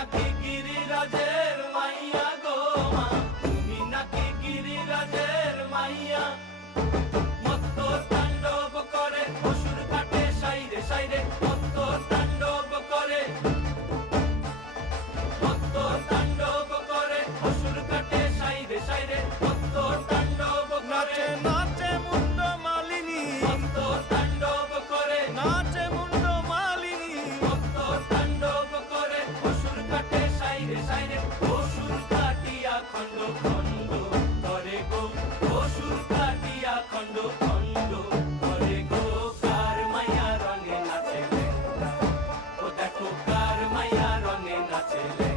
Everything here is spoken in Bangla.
নাকি গিরিরাজের মাইয়া গো মা, তুমি নাকি গিরিরাজের মাইয়া। মত্ত তাণ্ডব করে অসুর কাটে সাইরে সাইরে, মত্ত তাণ্ডব করে, মত্ত তাণ্ডব করে অসুর কাটে সাইরে সাইরে, মত্ত তাণ্ডব করে। নাচে নাচে মুন্ড মালিনী, মত্ত তাণ্ডব করে, নাচে মুন্ড মালিনী, মত্ত তাণ্ডব করে অসুর কাটে সাইরে সাইরে, অসুর কাটিয়া খণ্ড খণ্ড করে গো, অসুর কাটিয়া খণ্ড খণ্ড করে গো। কার মাইয়া রঙে নাচে লেঙ্গা, ও দেখো কার মাইয়া রঙে নাচে লেঙ্গা।